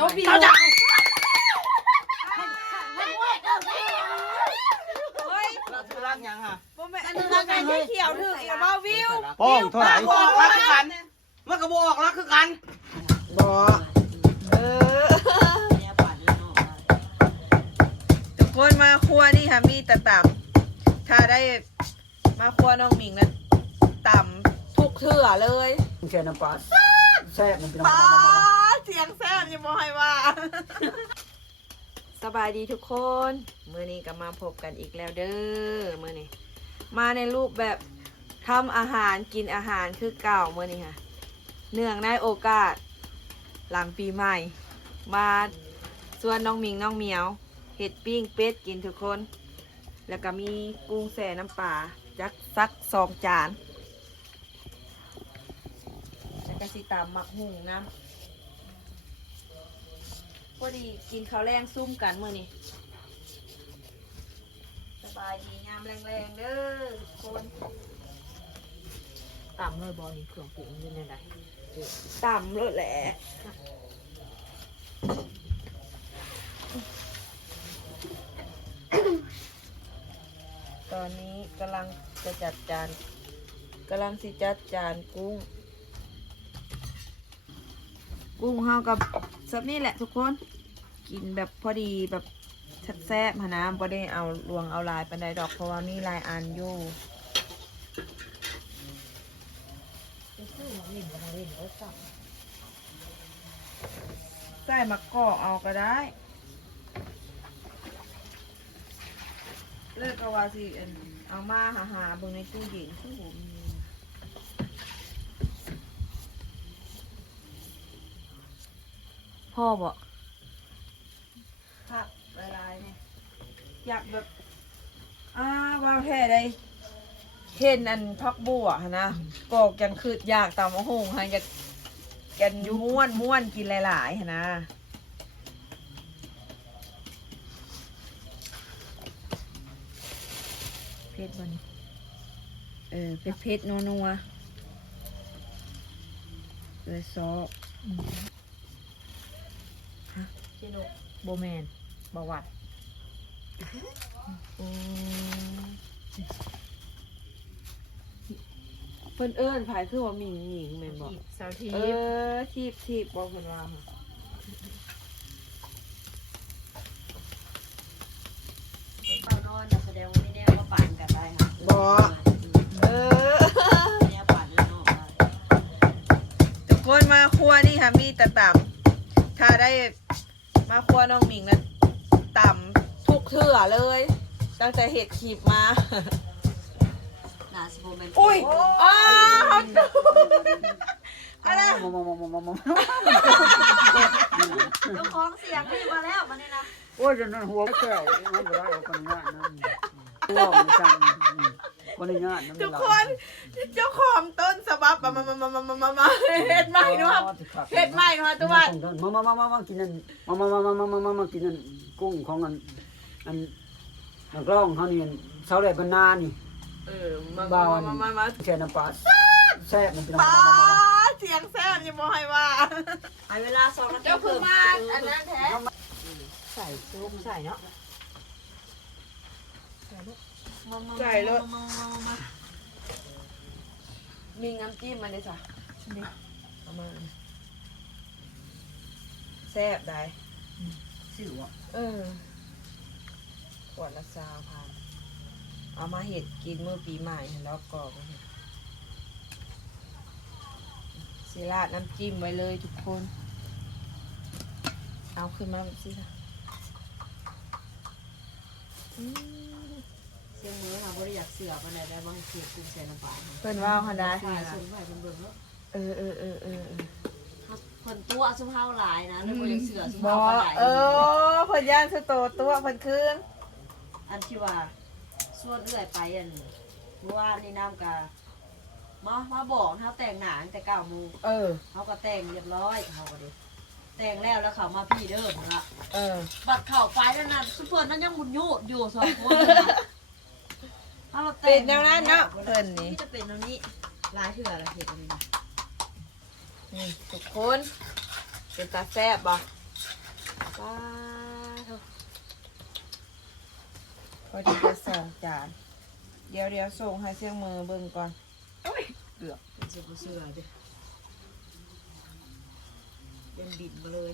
จ้าพี่เขาจะเฮ้ยเราถือรักยังอะบ่แม่นอันนึงรักไงเขียวถึงอีกว่าวิวป้องเท่าไหร่บออกรักคือกันมันก็บออกรักคือกันบ่เออทุกคนมาครัวนี่ค่ะมีแต่ต่ำถ้าได้มาครัวน้องหมิงนั้นต่ำทุกเถื่อเลยแช่น้ำปลาแซ่บมันเป็นป้า เสียงแซ่บยังบอกให้ว่าสบายดีทุกคนเมื่อนี้ก็มาพบกันอีกแล้วเด้อเมื่อนี้มาในรูปแบบทำอาหารกินอาหารคือเก่าเมื่อนี้ค่ะ เนื่องในโอกาสหลังปีใหม่ มาส่วนน้องมิงน้องเหมียวเห็ดปิ้งเป็ดกินทุกคน แล้วก็มีกุ้งแส่น้ำปลาจักสักสองจาน แล้วก็สิตามหมักหุงน้ำ พอดีกินข้าวแรงซุ่มกันเมื่อนี้สบายดีงามแรงๆเด้อทุกคนต่ำเลยบอลเครื่องปรุงอยังไงต่ำเลยแหละตอนนี้กำลังจะจัดจานกำลังสิจัดจานกุ้ง กุ้งเฮากับสับนี่แหละทุกคน กินแบบพอดีแบบแซ่บๆหะนะบ่ได้เอาลวงเอาลายปันไดดอกเพราะว่ามีลายอันอยู่ใส่มะกอกเอาก็ได้เลิกกว่าสิเอามาหาหาเบิ่งในตู้เย็นตู้ผมพ่อบอก ครับละลายเนี่ยอยากแบบอ่าวางแท่ได้เห็นอันพักบัวหั่นนะกอกกันคืดอยากตามหงฮะอยากกันม้วนม้วนกินหลายๆหั่นนะเพชรบนเออเพชรเพชรนัวนัวๆเลยซอชิโน โบแมน บาวัดอืมเพิ่นเอิ้นผายคือว่าหมิงหมิงแม่นบอกสาวทีเออทีบทีบบอกเพิ่นว่าค่ะเป่านอนแสดงว่าไม่แน่ว่าปั่นกันได้ค่ะบ่เออแน่ปั่นแล้วเนาะทุกคนมาครัวนี่ค่ะมีแต่ต่ำถ้าได้มาครัวน้องหมิงนั้น ต่ำทุกเถื่อเลย ตั้งแต่เห็ดขีบมาน่าสิโบแมนอุ้ยอ้าวอะไรมามามามามามเจ้าของเสียงนี่มาแล้วมาเนี่ยนะโอ้ยจนนั้นหัวแก้วมันบ่ได้เอาคนงานนั่นตัวมันสั่นคนงานนั่นทุกคนเจ้าของต้นสบับมามามามามามามาเห็ดใหม่เนาะเห็ดใหม่เนาะตัววันมามามามามากินนั่นมามามามามามามากินนั่น กุ้งของอันอันนักร้องเขานี่เสาแหลกบรรณานี่เออมาบ่าวมามามาแช่น้ำปลาแซ่บมันเป็นป้าเสียงแซ่บยังบอกให้ว่าหายเวลาสองนาทีเจ้าคือมาอันนั้นแท้ใส่ซุปใส่เนาะใส่เลยมามามามีน้ำจิ้มมาเลยจ้ะนี่เอามาแซ่บได้ สิวอะเออขวดละสาวพันเอามาเห็ดกินเมื่อปีใหม่แล้วกรอกไว้เนี่ยสิราดน้ำจิ้มไว้เลยทุกคน เอาขึ้นมาแบบสิค่ะอืมเสียงมือค่ะบริอยากเสือมาไหนได้บ้างเสียกุ้งใส่น้ำปลาเพิ่นว่าเขาได้ใส่ซุปใส่เป็นเบิ่งแล้วเออเออเออเออเออค นตัวซุปเฮาหลายนะแล้วบริอยากเสือซุปบอเฮาหลายเออเพิ่นย่านสโตตัวเพิ่นคืนอันที่ว่าส่วนเอื่อยไปอันเมื่อวานนี่น้ำกะมามาบอกเขาแต่งหนาตั้งแต่เก้าโมงเออเขาก็แต่งเรียบร้อยเขาก็ดิแต่งแล้วแล้วเขามาพี่เด้อผมละ เออ บัดเข่าไปแล้วนะสุเพิ่นนั้นยังมุนโยดอยู่สองคนถ้าเราแต่เป็งนแนวนั้นเนาะเพิ่นนี่นี่จะเป็นแนวนี้ลายเถื่อละเห็ดอันนี้นะ นี่ทุกคนเป็นตาแซ่บบ่ป้าเถอะพอดีจะสองจานเดี๋ยวเดี๋ยวส่งให้เสียงมือเบิ่งก่อนโอ้ยเกือบเป็นเสื้อเสื้อเด้ยันบิดมาเลย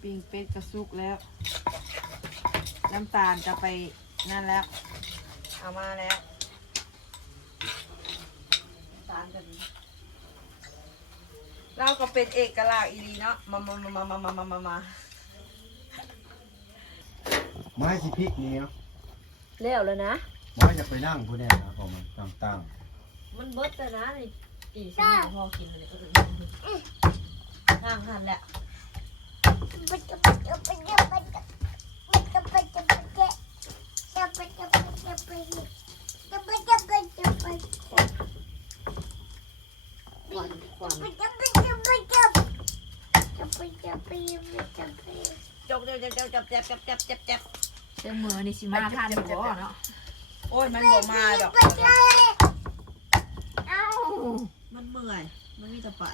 ปิ้งเป็ดกระสุกแล้ว น้ำตาลจะไปนั่นแล้ว เอามาแล้วตานกันเราก็เป็นเอกลักษณ์อีหลีเนาะมามามามามามามามาไม้สิพริกนี่เนาะแล้วแล้วนะไม้อยากไปนั่งผู้แน่นะพอมันตั้งมันเบิดแต่นะนี่กี่ชิ้นพอกินเลยก็ถึงทางหันแหละ ควันควันจบจบจบจบจบจบจบจบจบจบเจ้ามือนี่สิมาทานบ่เนาะโอ้ยมันบ่มาดอกมันเมื่อย มันมีแต่ไป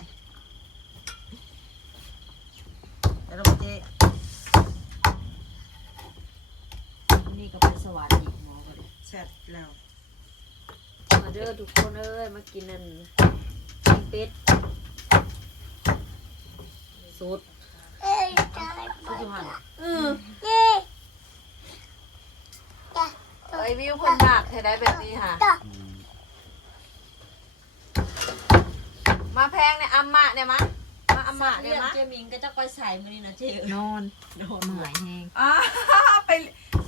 แต่เราเจ๊นี่ก็เป็นสวัสดีหมอก็เลยเสร็จแล้วมาเด้อทุกคนเอ้ยมากินนั่นปิ้ง เป็ดสุดสุดจุหันอือเอ้ยวิวคนมากเธอได้แบบนี้ค่ะๆอืมมาแพงเนี่ยอัมมะเนี่ยมะมาอัมมะเนี่เรียยกมะเจมิงก็จะไปใส่มานี่นะเจ๊นอนโดนเหนื่อยแฮงอ่าไป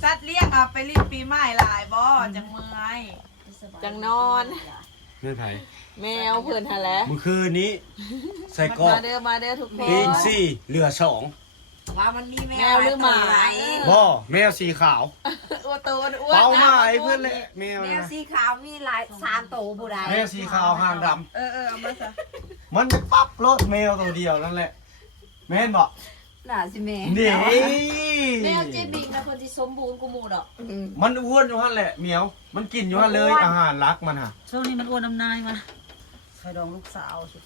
ซัดเรียกอะไปรีบปีใหม่หลายบ่จังเมื่อยจังนอน เงื่อนไขแมวเพื่อนฮะแหล้วเมื่อคืนนี้ ใส่กรอกมาเด้อมาเด้อทุกคน ปีนสี่เหลือสองว่ามันมีแมแมวหรือหมาบ่แมวสีขาวอ้วนตัวอ้วนเป้าหนะมายเพื่อนแหละแมวแมวนะสีขาวมีหลายสามตัวบุได้แมวสีขาวหางดเออเออเอามาซะำมันจะปั๊บรถแมวตัวเดียวนั่นแหละแม่นบอก น่าสิแม่นี่แมวเจบิงนะคนที่สมบูรณ์กูหมูดอกมันอ้วนอยู่หั่นแหละเหมียว มันกินอยู่หั่นเลยอาหารรักมันฮะช่วงนี้มันอ้วนน้ำนายมาใส่ดองลูกสาวสุด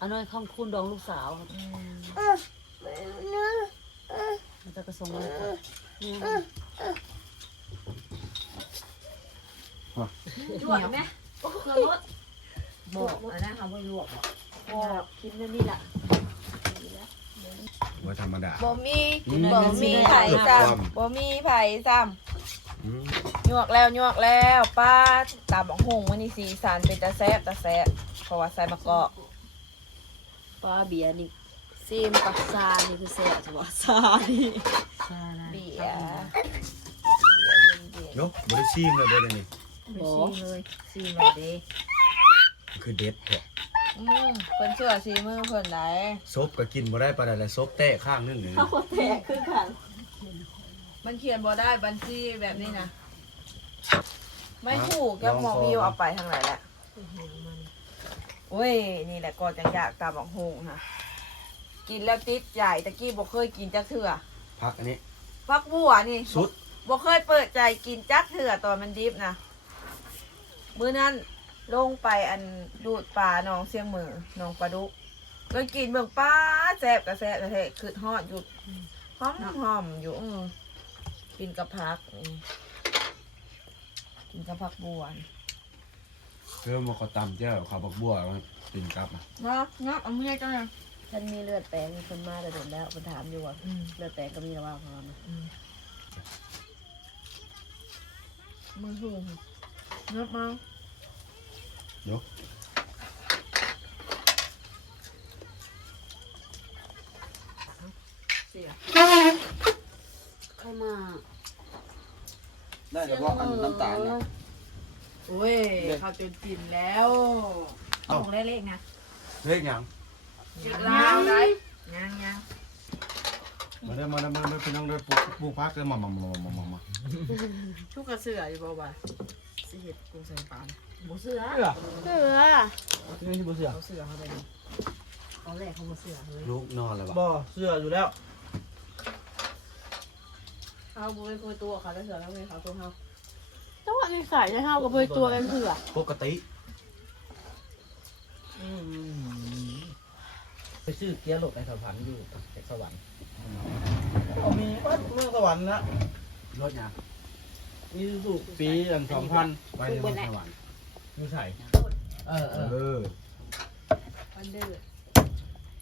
อันนั้นข้ามคุณดองลูกสาวครับมันจะกระทรงเลยจวดไหมเพื่อรถบอกอันนั้นค่ะว่าลวกบอกกินนั่นนี่แหละ ว่าธรรมดา บ่มีอืม บ่มีไผ่เกือบซ้ความำบ่มีไผ่ซ้อืมำหยวกแล้วหยวกแล้วป้าตาบักหงมันนี่สีสันเป็นตาแซ่บตาแซ่บเพราะว่าใส่มะกอกป้าเบียร์นี่ซีมปะซานี่คือแซ่บใช่ปะซานี่ซานะเบียร์ยกบริซีมเลยเด้อนี่บอกเลยซีมาเด้คือเด็ดแท้ อืมเพิ่นเชื่อสีมือเพิ่นได้ซบก็กินบ่ได้ปานใดแล้วซบแตะข้างนึงเลยข้าวแตกคือกันมันเขียนบ่ได้บัญชีแบบนี้นะไม่ถูกก็หมอวิวเอาไปทางไหนแหละโอ้ยนี่แหละก็จังอยากตาบักหงค่ะกินแล้วติดใหญ่ตะกี้บ่เคยกินจักเถื่อพักอันนี้พักบัวนี่สุดบ่เคยเปิดใจกินจักเถื่อตอนมันดิบนะมื้อนั้น ลงไปอันดูดปลาหนองเสียงมือหนองปลาดุกก็กินเบิ่งป้าแซ่บกระแซ่บกระแทกคือฮอดอยู่หอมหอมๆอยู่อือกินกับผักอืมกินกับผักบัวนี่เริ่มมาเขาตำเจ้าเขาบักบัวมันเป็นกลับอะเนาะเนาะเอาเมียจังเลยฉันมีเลือดแปลงมีคนมาแต่โดนแล้วคนถามอยู่ว่าอืมเลือดแปลงก็มีแล้วว่าพอนะมือหูเนาะมายกเสียใครมาได้แต่ว่าอันน้ำตาลนะ โอ้ยเขาจนกินแล้วเอาของเลขๆนะเรียกหยังอีกแล้วได้ยังยังมาเด้อมาเด้อมาเด้อพี่น้องเด้อปลูกปลูกพักเด้อมามามามามามาชุกกระเสืออยู่บ่บ่าสิเห็ดกุ้งใส่ปลาห มูเสือเสือเสือนี่ที่บ่เสือเอาเสือเข้าไปดิตอนแรกเขาหมูเสือเลยลูกนอนแล้วบ่บ่เสืออยู่แล้วเอาบุ้ยคุยตัวเขาแล้วเสือแล้วเว้ยเขาตัวเขาจังหวะนี้ขายใช่ห้ากับเบยตัวกันเถื่อปกติอืมไปซื้อเกียร์รถในสวรรค์อยู่สวรรค์มีวัดเมืองสวรรค์นะรถเนี่ยมีสุปีอันสองพันไปในเมืองสวรรค์ อยู่ใส่เออเอเอออมันเดือด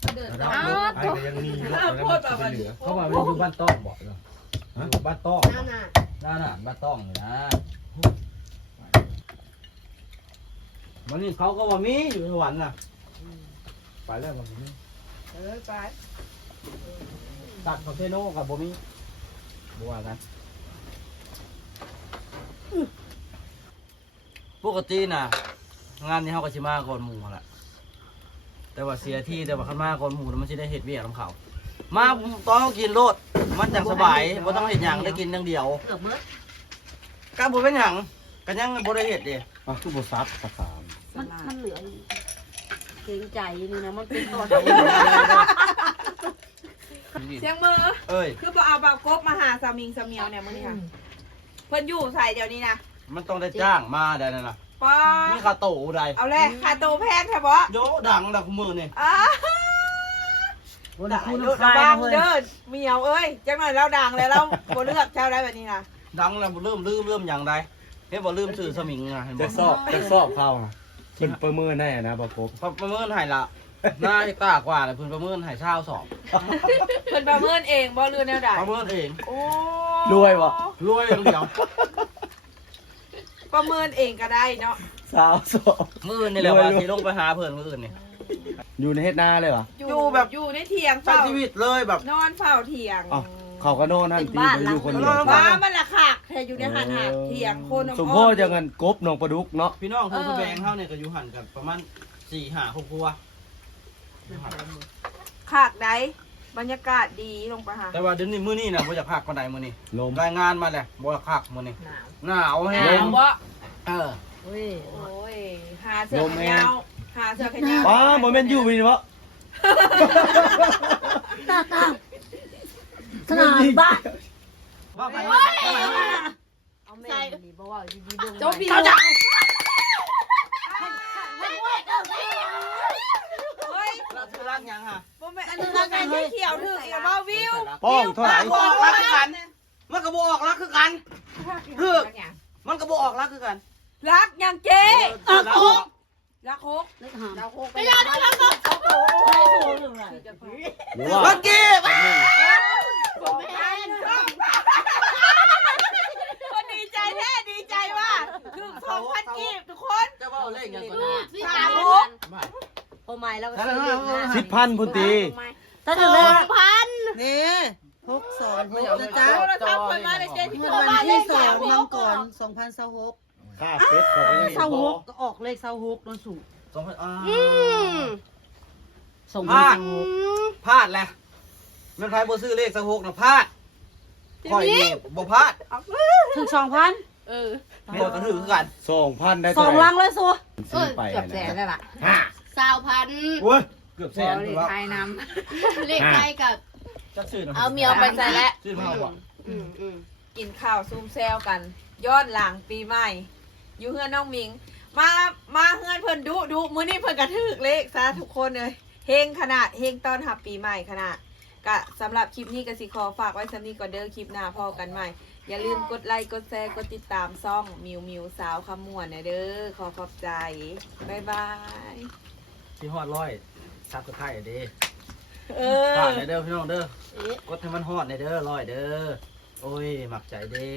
มันเดือดระดับอ้ารวถไอ้ก็ยังมีรถแล้วมันจะเหลือเขาว่ามันอยู่บ้านต้องบอกเนาะอยู่บ้านต้องนั่นน่ะนั่นน่ะบ้านต้องเลยนะวันนี้เขาก็ว่ามีอยู่สวรรค์น่ะไปแล้วมันมีเออไปตัดคาเฟโน่กับโบมีบัวกัน ปกติน่ะงานนี้เขาก็ชิมาก่อนหมู่แหละแต่ว่าเสียที่แต่ว่าขันมาก่อนหมู่แล้วมันจะได้เห็ดเบี้ยของเขา มาตอนเขากินโลดมันจังสบายบ่ต้องเห็ดหยังได้กินอย่างเดียวเกือบเมื่อก็บ่เป็นหยังก็ยังบ่ได้เห็ดเด้อะคือบ่ซับตะขามมันมันเหลืออยู่เกรงใจนี่นะมันเป็นตอนเสียงมือ เอ้ย คือบ่เอาเบากบมาหาสามิงสาเมียวเนี่ยมื้อนี้ค่ะ เพิ่นอยู่ใส่เดี๋ยวนี้นะ มันต้องได้จ้างมาได้นั่นน่ะป้ามีค่าโตได้เอาเลยค่าโตวแพงแท้บ่โยดังดักมือนี่อ้าวันได้นี้คุณลูกคายระวังเว้ยเด้อเมียวเอ้ยจังหน่อยเราดังแล้วเราบ่เลือกเจ้าได้แบบนี้นะดังแล้วบ่เริ่มลืมเริ่มหยังได้เฮ็ดบ่ลืมซื้อสมิงอะเห็นบ่จะสอบจะสอบเขาอะเป็นประเมินได้อะนะบ่ครบประเมินให้ละหน้าที่ตากว่าเลยเพิ่นประเมินให้เช้าสอบเพิ่นประเมินเองบ่เรือแนวใดประเมินเองโอ้รวยบ่รวยอย่างเดียว ประเมินเองก็ได้เนาะสาวสอบมื้ออื่นนี่แหละว่าสิลงไปหาเพิ่นมื้ออื่นนี่อยู่ในเฮ็ดนาเลยวะอยู่แบบอยู่ในเถียงใช้เฝ้าชีวิตเลยแบบ นอนเฝ้าเถียงอ้าวเขาก็โน่นท่านตีมันอยู่คนเดียวว้ามันละขากแท้อยู่ในหันหักเถียงคนสมพ่อจะเงินกบหนองปลาดุกเนาะพี่น้องคือผู้แบงเฮาเนี่ยก็อยู่หั่นกันประมาณ4 5ครอบครัว ขากใด บรรยากาศดีลงไปหาแต่ว่าเดี๋ยวนี้มื้อนี้น่ะบ่อยากพักปานใดมื้อนี้ลม รายงานมาแล้วบ่อยากพักมื้อนี้หนาวหนาวแฮแหงมบ่ เออเว้ยโอ้ย หาเสื้อแขนยาวหาเสื้อแขนยาวว้าบ่แม่นอยู่วินวะตาตาขนาดบ้านว่าไป เอาแม่ดีบ่ว่าดีดีเบิ่งโจ๊กดีเดียวจ้ะเฮ้ย เราคือรักหยังฮะ บ่แม่น อันนี้รักกันที่เขียวถึงอีกว่าวิวป้องเท่าไหร่บออกรักคือกัน มันก็บออกรักคือกันคือมันก็บออกรักคือกัน รักยังเจ๊รักออกรักโคกเล็กหามรักโคกไปไม่ได้ไม่ได้ก็โอ้โหเรื่องอะไรหรือว่าวันกี้ไปคนดีใจแท้ดีใจว่าคือสองพันกีบทุกคนจะว่าเลขยังก่อนสามหกโอ้ไม่แล้วก็ซื้อเรื่องหน้าสิบพันพุ่นตี ถ้าถึงแล้วพันนี่หกสองหกนะจ๊ะโทรศัพท์คนมาเลยเจ๊ที่เมื่โทอรวันมาที่สองมังกรสองพันสหกค่าเฟสเขาก็ยังเศร้าหกก็ออกเลขเศร้าหกโดนสูงสองพันอ่าสองพพันลาดสหกพลาดแหละแม่นไทยบ่ซื้อเลขสักหกนะพลาดข่อยนี่บ่พลาดถึงสองพันเออข่อยก็ถือคือกันสองพันได้สเท่าองไหร่ลังเลยสัวซื้อไปเกือบแสนแล้วล่ะห้าสาวพันโอ้ย เกือบแสนถือว่าไทยนเลขไทยกับจักซื้อนะเอาเมียไปใส่แล้ว ซื้อมาเอาบ่อืมอืมกินข้าวซูมแซวกันย้อนหลังปีใหม่ อยู่เฮือนน้องมิง มามาเฮือนเพิ่นดุดุมื้อนี้เพิ่นกระทึกเลขซะทุกคนเลยเฮงขนาดเฮงตอนหับปีใหม่ขนาดกะสำหรับคลิปนี้ก็สิขอฝากไว้สำนี้ก่อนเด้อคลิปหน้าพอกันใหม่ อย่าลืมกดไลค์กดแชร์กดติดตามซ่องมิวมิวสาวขมวนนะเด้อขอขอบใจ บ๊ายบาย ที่ฮอดร้อย ซับกระไทยเด้เออฝากในเด้อพี่น้องเด้อกดให้มันฮอดในเด้อร้อยเด้อ โอ้ยหมักใจเด้